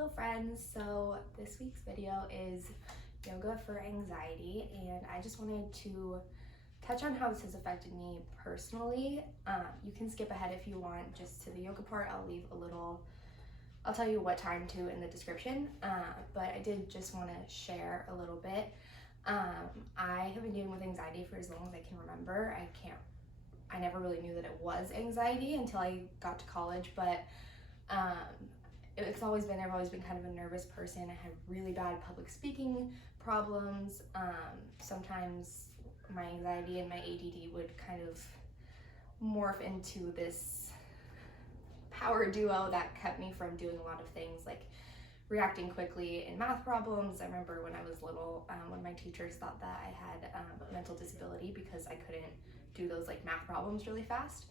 Hello friends, so this week's video is yoga for anxiety, and I just wanted to touch on how this has affected me personally. You can skip ahead if you want just to the yoga part. I'll tell you what time to in the description, but I did just want to share a little bit. I have been dealing with anxiety for as long as I can remember. I never really knew that it was anxiety until I got to college, but I've always been kind of a nervous person. I had really bad public speaking problems. Sometimes my anxiety and my ADD would kind of morph into this power duo that kept me from doing a lot of things, like reacting quickly in math problems. I remember when I was little, when my teachers thought that I had a mental disability because I couldn't do those like math problems really fast.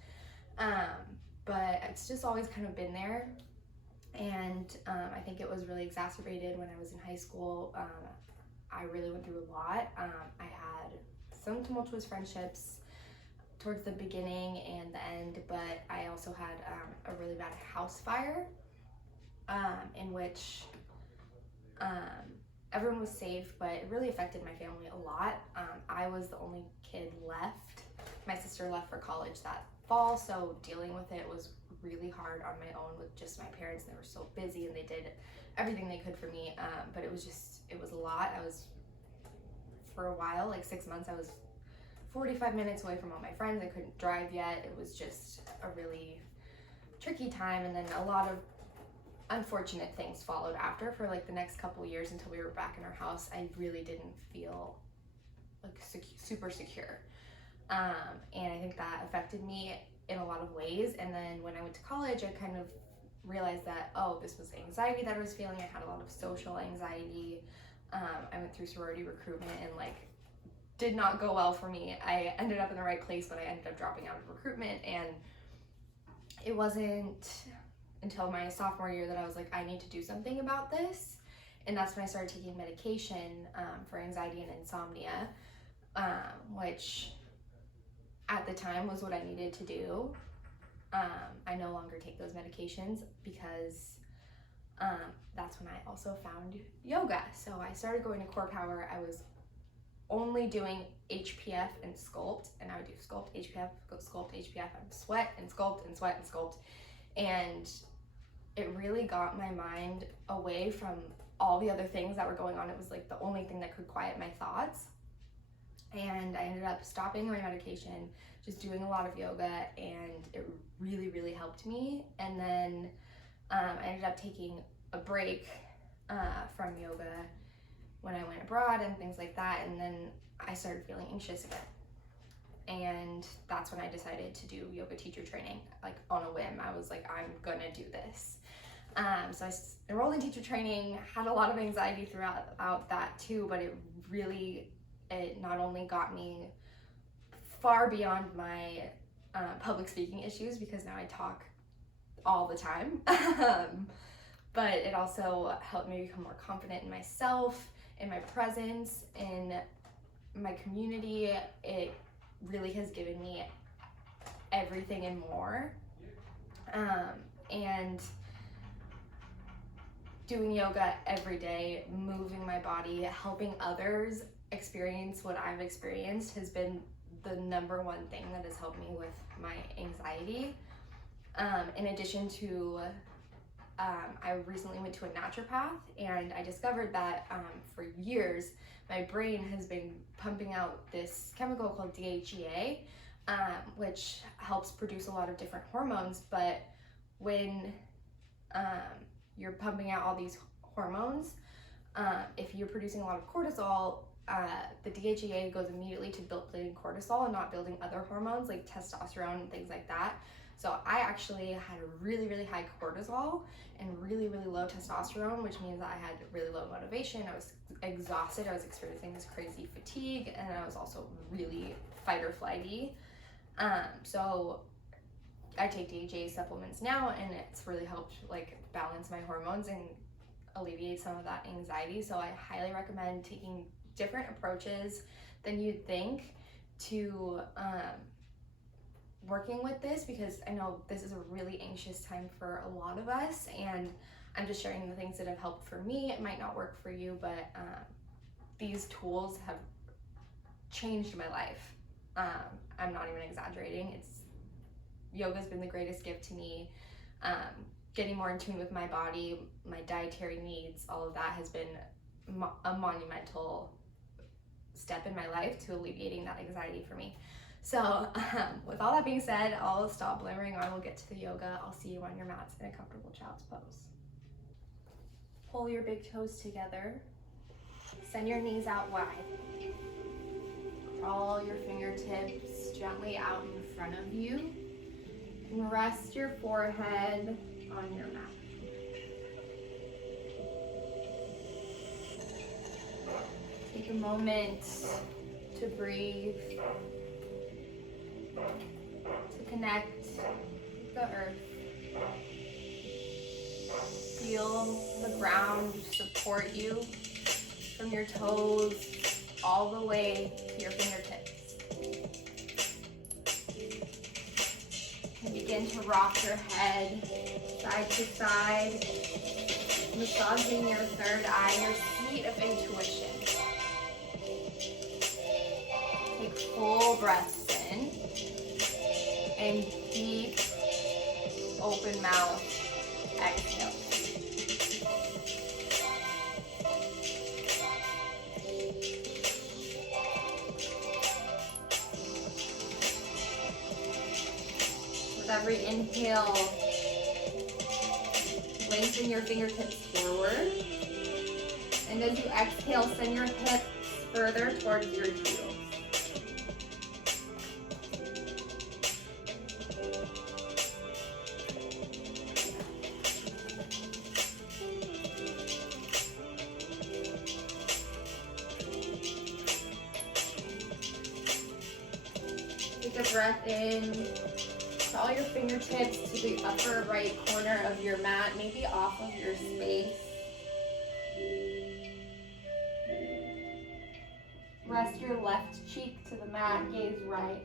But it's just always kind of been there. And I think it was really exacerbated when I was in high school. I really went through a lot. I had some tumultuous friendships towards the beginning and the end, but I also had a really bad house fire in which everyone was safe, but it really affected my family a lot. I was the only kid left. My sister left for college that fall, so dealing with it was really hard on my own with just my parents. They were so busy and they did everything they could for me, but it was a lot. For a while, like 6 months, I was 45 minutes away from all my friends. I couldn't drive yet. It was just a really tricky time, and then a lot of unfortunate things followed after for like the next couple of years until we were back in our house. I really didn't feel like super secure, and I think that affected me in a lot of ways. And then when I went to college, I kind of realized that, oh, this was anxiety that I was feeling. I had a lot of social anxiety. I went through sorority recruitment and did not go well for me. I ended up in the right place, but I ended up dropping out of recruitment, and it wasn't until my sophomore year that I was like, I need to do something about this. And that's when I started taking medication for anxiety and insomnia, which at the time was what I needed to do. I no longer take those medications because that's when I also found yoga. So I started going to Core Power. I was only doing HPF and sculpt, and I would do sculpt, HPF, sculpt, HPF, and sweat and sculpt and sweat and sculpt. And it really got my mind away from all the other things that were going on. It was like the only thing that could quiet my thoughts. And I ended up stopping my medication, just doing a lot of yoga, and it really, really helped me. And then I ended up taking a break from yoga when I went abroad and things like that, and then I started feeling anxious again. And that's when I decided to do yoga teacher training, like on a whim. I was like, I'm gonna do this. So I enrolled in teacher training, had a lot of anxiety throughout that too, but it not only got me far beyond my public speaking issues, because now I talk all the time, but it also helped me become more confident in myself, in my presence, in my community. It really has given me everything and more. And doing yoga every day, moving my body, helping others experience what I've experienced has been the number one thing that has helped me with my anxiety. In addition to, I recently went to a naturopath, and I discovered that for years my brain has been pumping out this chemical called DHEA, which helps produce a lot of different hormones. But when you're pumping out all these hormones, if you're producing a lot of cortisol, the DHEA goes immediately to building cortisol and not building other hormones like testosterone and things like that. So I actually had a really, really high cortisol and really, really low testosterone, which means that I had really low motivation. I was exhausted. I was experiencing this crazy fatigue, and I was also really fight or flighty. So I take DHEA supplements now, and it's really helped balance my hormones and alleviate some of that anxiety. So I highly recommend taking different approaches than you'd think to working with this, because I know this is a really anxious time for a lot of us, and I'm just sharing the things that have helped for me. It might not work for you, but these tools have changed my life. I'm not even exaggerating. Yoga's been the greatest gift to me. Getting more in tune with my body, my dietary needs, all of that has been a monumental step in my life to alleviating that anxiety for me. So with all that being said, I'll stop blabbering on. We'll get to the yoga. I'll see you on your mats in a comfortable child's pose. Pull your big toes together. Send your knees out wide. Crawl your fingertips gently out in front of you. And rest your forehead on your mat. Take a moment to breathe, to connect with the earth. Feel the ground support you from your toes all the way to your fingertips. And begin to rock your head side to side, massaging your third eye, your seat of intuition. Take full breaths in and deep open mouth exhale. With every inhale, lengthen your fingertips forward. And as you exhale, send your hips further towards your heels. Take a breath in. Draw your fingertips to the upper right corner of your mat, maybe off of your space. Rest your left cheek to the mat, gaze right.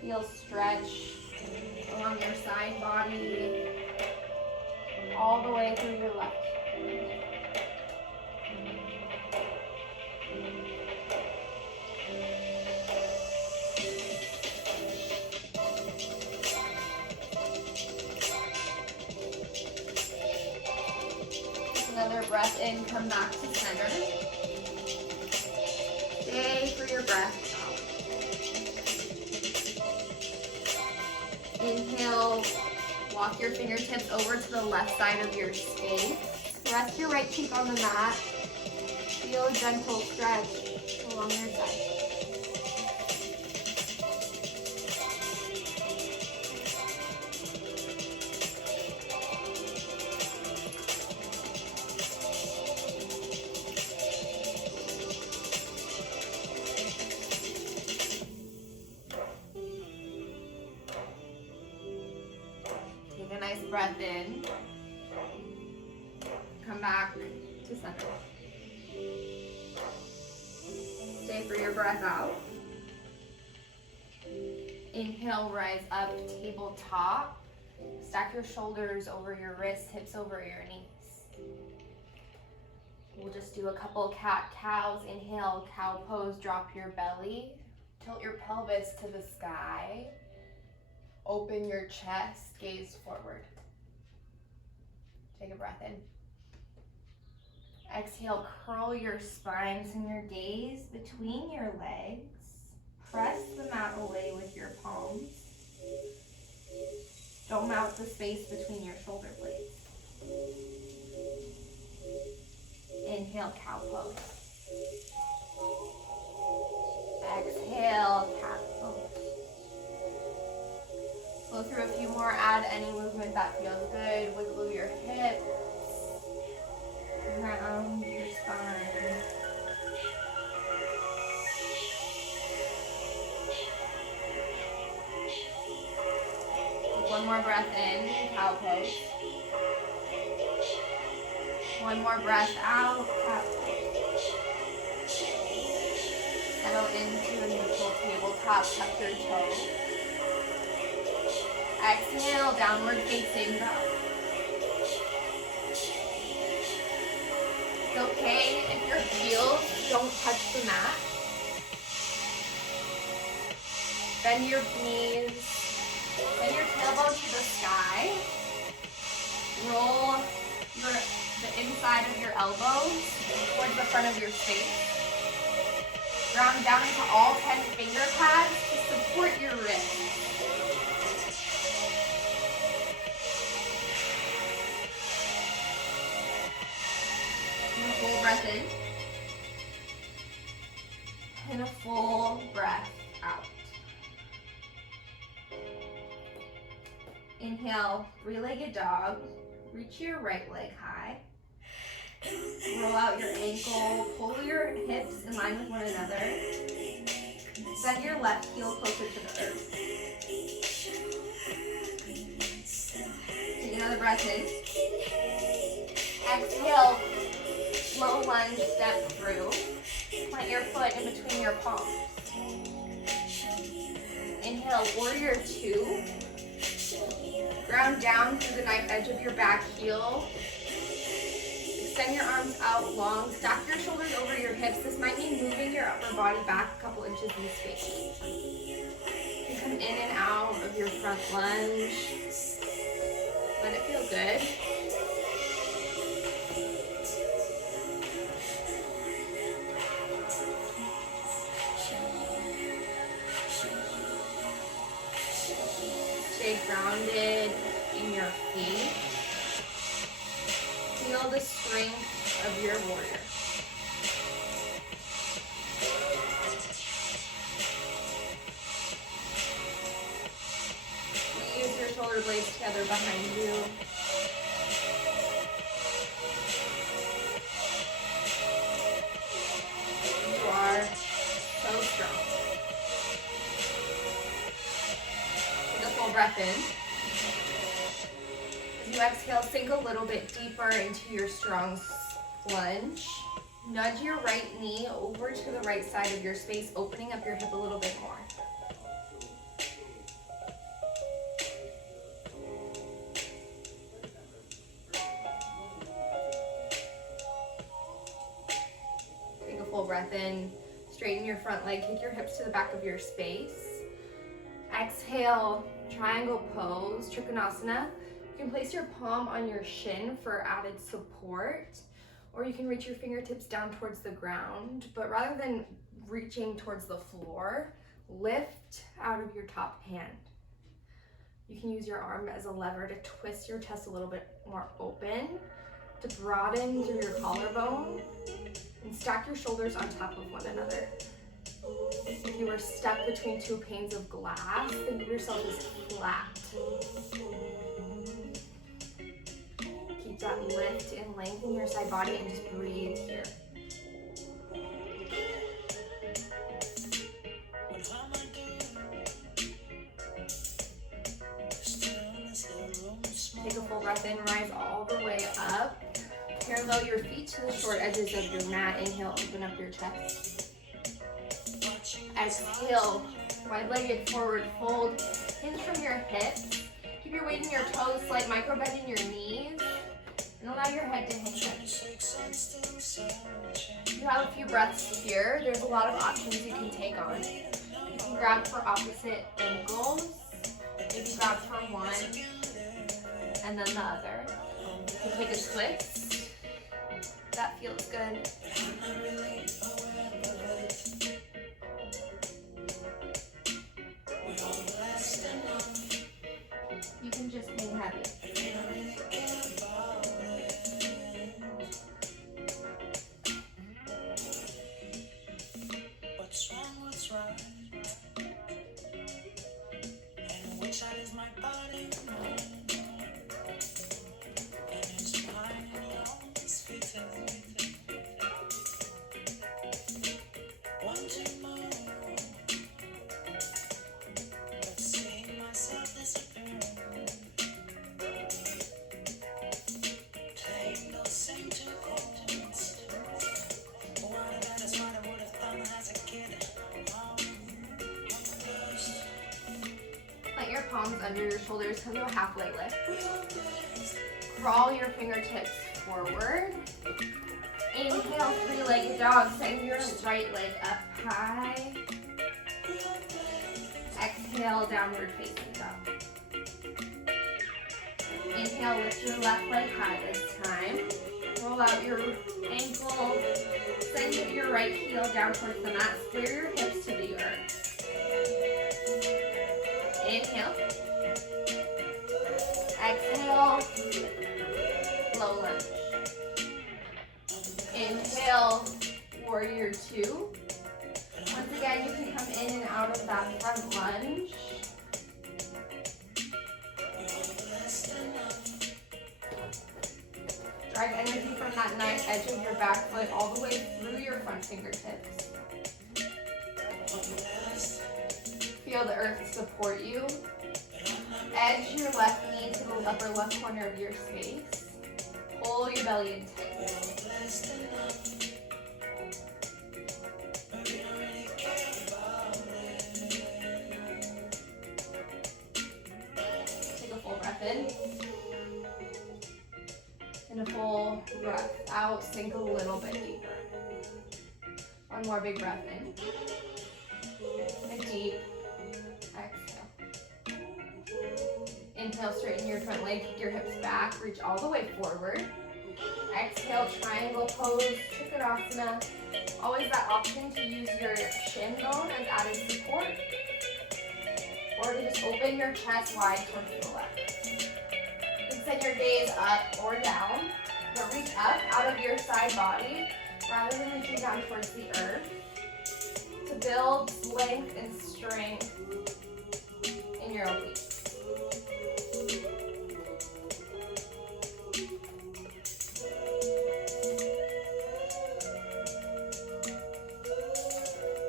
Feel stretch along your side body, all the way through your left. Another breath in, come back to center. Stay for your breath. Inhale, walk your fingertips over to the left side of your space. Rest your right cheek on the mat. Feel a gentle stretch along your side. Take a nice breath in. Come back to center. Stay for your breath out. Inhale, rise up, tabletop. Stack your shoulders over your wrists, hips over your knees. We'll just do a couple cat-cows. Inhale, cow pose, drop your belly. Tilt your pelvis to the sky. Open your chest, gaze forward. Take a breath in. Exhale, curl your spine, send your gaze between your legs. Press the mat away with your palms. Dome out the space between your shoulder blades. Inhale, cow pose. Exhale, cat pose. Go through a few more, add any movement that feels good. Wiggle your hips, round your spine. Take one more breath in, cow pose. One more breath out, cat pose. Settle into a neutral tabletop, tuck your toes. Exhale, downward facing dog. It's okay if your heels don't touch the mat. Bend your knees, send your tailbone to the sky. Roll the inside of your elbows towards the front of your face. Ground down into all 10 finger pads to support your wrists. And a full breath in. And a full breath out. Inhale, three-legged dog. Reach your right leg high. Roll out your ankle, pull your hips in line with one another. Send your left heel closer to the earth. Take another breath in. Exhale, slow lunge, step through. Plant your foot in between your palms. Inhale, warrior two. Ground down through the knife edge of your back heel. Extend your arms out long. Stack your shoulders over your hips. This might mean moving your upper body back a couple inches in space. You come in and out of your front lunge. Let it feel good. Stay grounded in your feet. Feel the strength of your warrior. Squeeze your shoulder blades together behind you. You are so strong. Take a full breath in. As you exhale, sink a little bit deeper into your strong lunge. Nudge your right knee over to the right side of your space, opening up your hip a little bit more. Take a full breath in. Straighten your front leg, kick your hips to the back of your space. Exhale, triangle pose, Trikonasana. You can place your palm on your shin for added support, or you can reach your fingertips down towards the ground, but rather than reaching towards the floor, lift out of your top hand. You can use your arm as a lever to twist your chest a little bit more open, to broaden through your collarbone, and stack your shoulders on top of one another. If you were stuck between two panes of glass, think of yourself as flat. Keep that lift and length in your side body and just breathe here. Take a full breath in, rise all the way up. Parallel your feet to the short edges of your mat. Inhale, open up your chest. Exhale, wide-legged forward fold. Hinge from your hips. Keep your weight in your toes, slight micro bend in your knees. And allow your head to hang down. You have a few breaths here. There's a lot of options you can take on. You can grab for opposite ankles. Maybe grab for one and then the other. You can take a twist. That feels good. You can just hang heavy. What's wrong, what's right? And which side is my body? And it's mine, always fitting. Wanting more, but seeing myself disappearing. under your shoulders, come to a halfway lift. Crawl your fingertips forward. Inhale, three-legged dog. Send your right leg up high. Exhale, downward facing dog. Inhale, lift your left leg high this time. Roll out your ankle. Send your right heel down towards the mat. Square your hips to the earth. Inhale. Exhale. Low lunge. Inhale, warrior two. Once again, you can come in and out of that front lunge. Drive energy from that nice edge of your back foot all the way through your front fingertips. Feel the earth support you. Edge your left knee to the upper left corner of your space. Pull your belly in tight. Take a full breath in. And a full breath out. Sink a little bit deeper. One more big breath in. And deep. Exhale. Inhale, straighten your front leg, kick your hips back, reach all the way forward. Exhale, triangle pose, Trikonasana. Always that option to use your shin bone as added support. Or to just open your chest wide towards the left. You can send your gaze up or down, but reach up out of your side body rather than reaching down towards the earth to build length and strength in your obliques.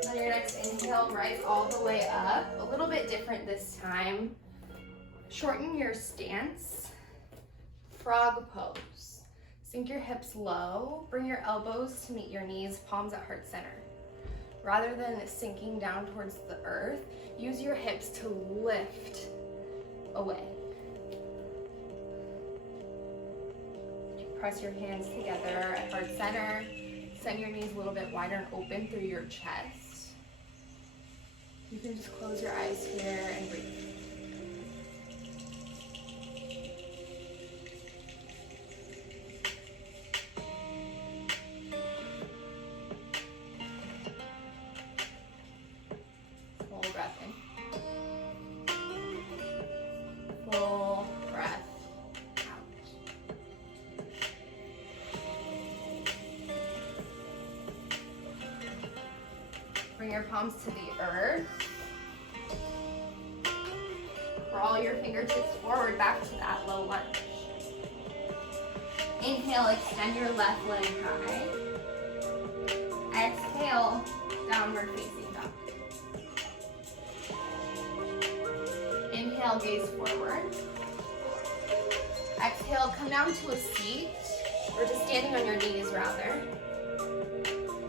On your next inhale, rise all the way up. A little bit different this time. Shorten your stance. Frog pose. Sink your hips low. Bring your elbows to meet your knees, palms at heart center. Rather than sinking down towards the earth, use your hips to lift away. Press your hands together at heart center. Send your knees a little bit wider and open through your chest. You can just close your eyes here and breathe. Full breath in. Full breath out. Bring your palms to the earth. Crawl your fingertips forward back to that low lunge. Inhale, extend your left leg high. Exhale, downward facing dog. Inhale, gaze forward. Exhale, come down to a seat, or just standing on your knees rather.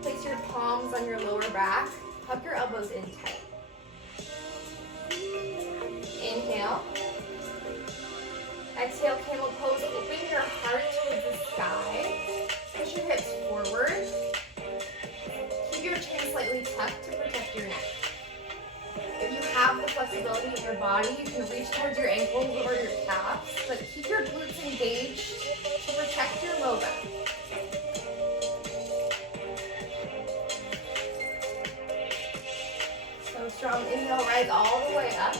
Place your palms on your lower back. Tuck your elbows in tight. Inhale. Exhale, camel pose. Open your heart towards the sky. Push your hips forward. Keep your chin slightly tucked to protect your neck. If you have the flexibility in your body, you can reach towards your ankles or your calves, but keep your glutes engaged to protect your low back. So strong. Inhale, rise all the way up.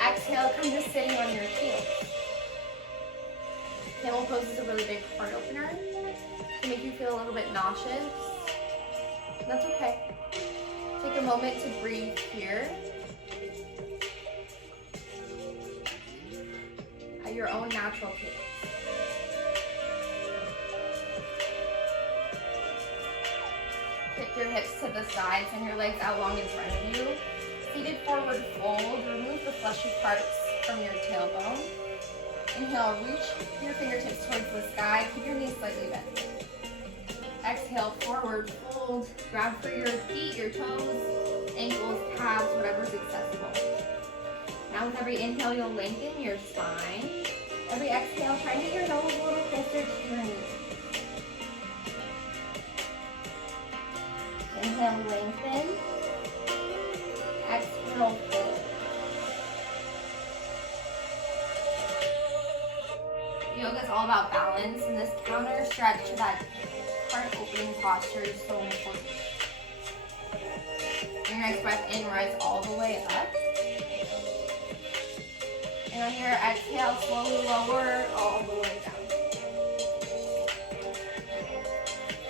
Exhale, come to sitting on your heels. Camel pose is a really big heart opener. It can make you feel a little bit nauseous. That's okay. Take a moment to breathe here. At your own natural pace. Kick your hips to the sides and your legs out long in front of you. Seated forward fold. Remove the fleshy parts from your tailbone. Inhale, reach your fingertips towards the sky. Keep your knees slightly bent. Exhale, forward fold. Grab for your feet, your toes, ankles, calves, whatever's accessible. Now with every inhale, you'll lengthen your spine. Every exhale, try and get your nose a little closer to your knees. Inhale, lengthen. Exhale, fold. Yoga is all about balance, and this counter stretch to that heart opening posture is so important. On your next breath in, rise all the way up. And on your exhale, slowly lower all the way down.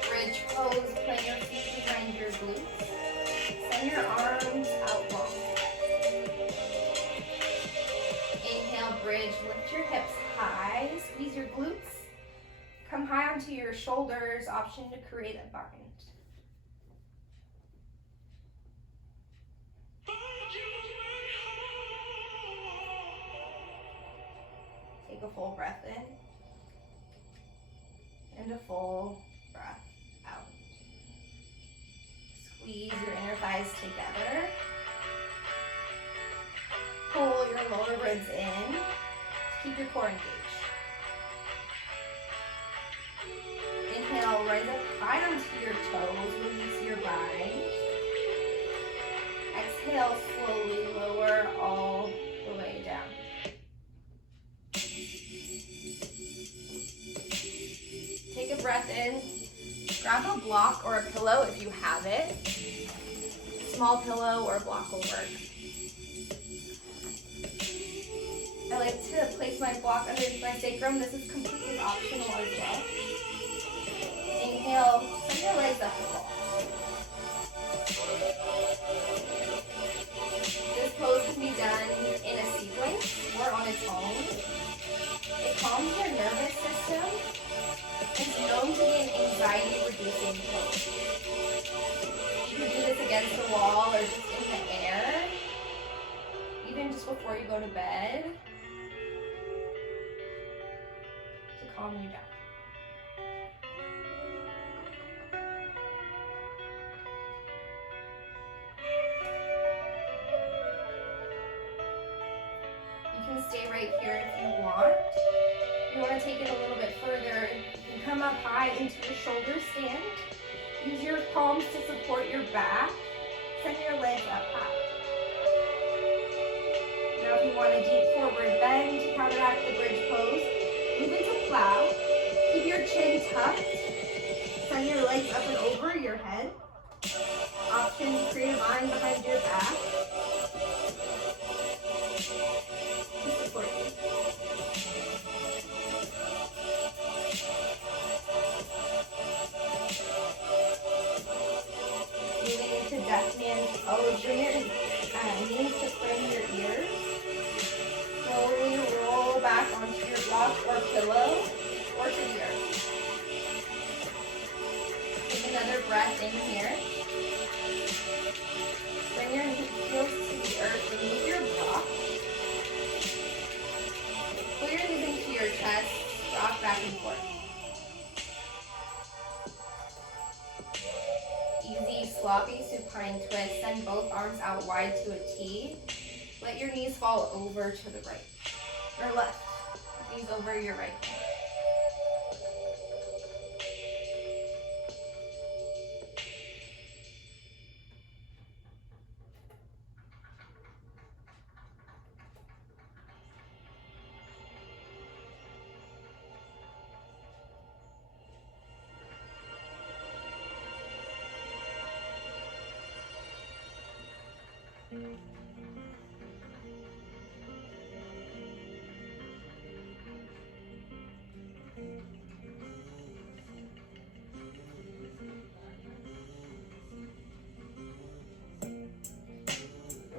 Bridge pose, plant your feet behind your glutes. Send your arms out long. Inhale, bridge, lift your hips high, squeeze your glutes. Come high onto your shoulders, option to create a bind. Take a full breath in and a full breath out. Squeeze your inner thighs together. Pull your lower ribs in to keep your core engaged. Inhale, rise up high onto your toes, release your bind. Exhale, slowly lower all the way down. Take a breath in. Grab a block or a pillow if you have it. Small pillow or block will work. I like to place my block underneath my sacrum. This is completely optional as well. Inhale, send your legs up the wall. This pose can be done in a sequence or on its own. It calms your nervous system. It's known to be an anxiety-reducing pose. You can do this against the wall or just in the air, even just before you go to bed, to calm you down. You can stay right here if you want. If you want to take it a little bit further, you can come up high into your shoulder stand. Use your palms to support your back. Send your legs up high. Now if you want a deep forward bend to counteract the bridge pose, move into plow. Keep your chin tucked. Send your legs up and over your head. Option to create a line behind your back. To support you. Moving into death man pose. Bring your knees to frame your ears. Slowly roll back onto your block or pillow or to the earth. Take another breath in here. Bring your heels to the earth. Remove your block. Pull your knees into your chest. Rock back and forth. Easy, sloppy supine twist. Send both arms out wide to a T. Let your knees fall over to the right or left. Knees over your right hand.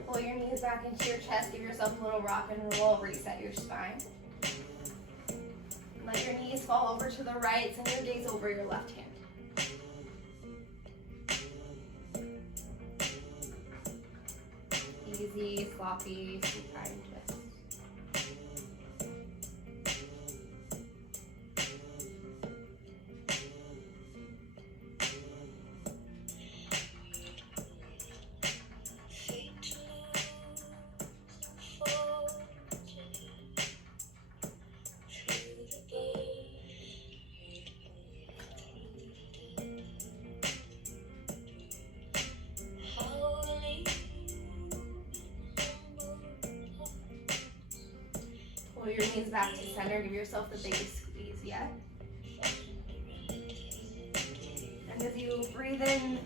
Pull your knees back into your chest. Give yourself a little rock and roll. Reset your spine. Let your knees fall over to the right. Send your gaze over your left hand. Easy, sloppy, supine twist. Feet to move forward. your knees back to center. Give yourself the biggest squeeze yet. And as you breathe in,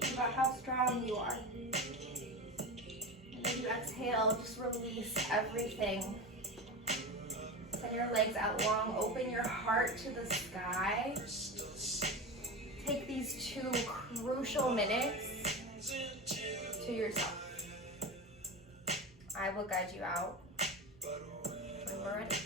think about how strong you are. And as you exhale, just release everything. Send your legs out long. Open your heart to the sky. Take these 2 crucial minutes to yourself. I will guide you out when we're ready.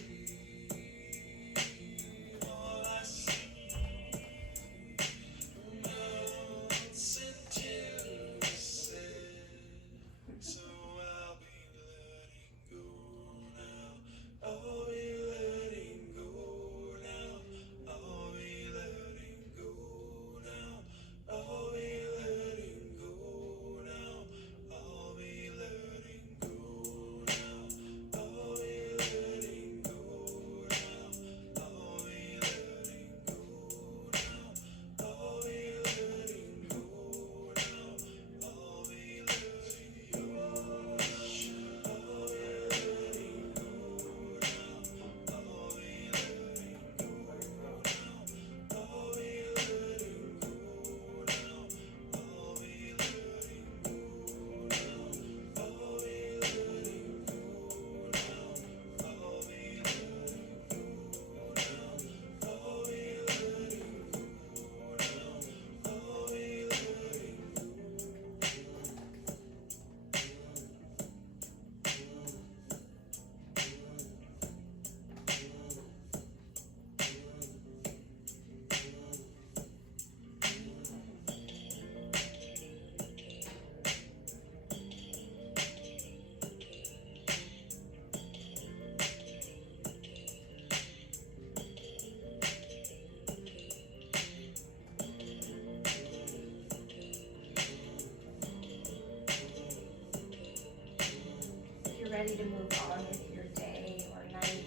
Ready to move on with your day or night.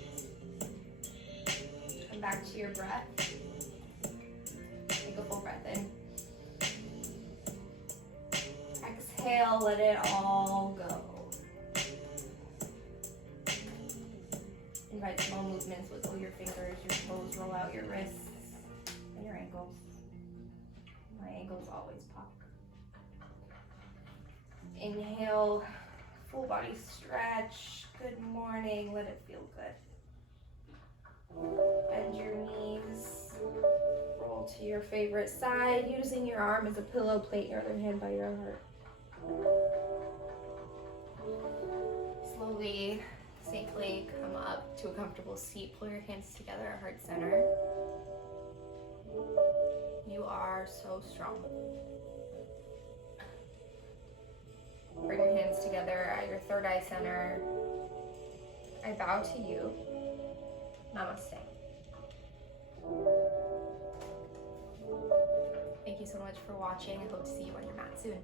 Come back to your breath. Take a full breath in. Exhale, let it all go. Invite small movements. Wiggle your fingers, your toes, roll out your wrists and your ankles. My ankles always pop. Inhale. Full body stretch. Good morning. Let it feel good. Bend your knees. Roll to your favorite side, using your arm as a pillow. Plate your other hand by your heart. Slowly, safely come up to a comfortable seat. Pull your hands together at heart center. You are so strong. Bring your hands together at your third eye center. I bow to you. Namaste. Thank you so much for watching. I hope to see you on your mat soon.